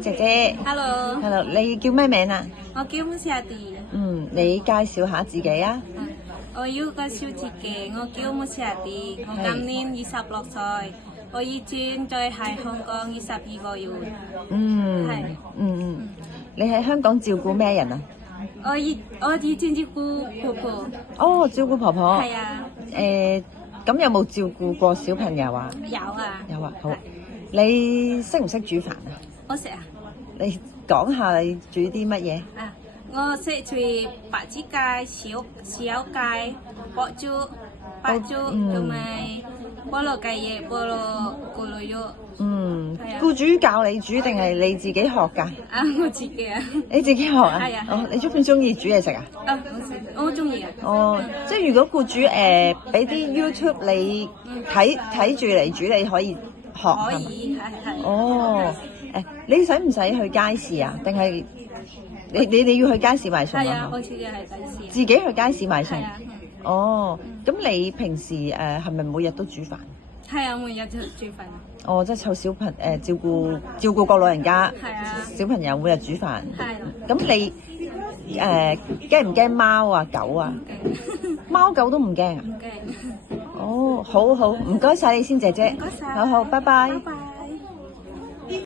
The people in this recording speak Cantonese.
姐姐 Hello， ，Hello，你叫咩名啊？我叫吳小弟。你介紹下自己啊。我要介紹自己，我叫吳小弟，我今年26歲，我已經在香港22個月。你喺香港照顧咩人啊？我已經照顧婆婆。哦，照顧婆婆。係啊。咁有冇照顧過小朋友啊？有啊。有啊，好。你識唔識煮飯啊？我識啊。你講下你煮啲乜嘢？我識煮白煮雞、小雞、白粥同埋菠蘿雞翼、菠蘿咕嚕肉。僱主教你煮定係你自己學㗎？我自己啊。你自己學啊？係啊。你中唔中意煮嘢食啊？我中意啊。即係如果僱主俾啲 YouTube 你睇住嚟煮，你可以學。可以，係。你使唔使去街市啊？定係你要去街市買餸啊？係啊，我自己係街市。自己去街市買餸。係啊。咁你平時係咪每日都煮飯？係啊，每日都煮飯。即係湊照顧個老人家。係啊。小朋友每日煮飯。係。咁你驚唔驚貓啊狗啊？貓狗都唔驚啊？唔驚。好，唔該晒你先，姐姐。唔該晒。好，拜拜。拜拜。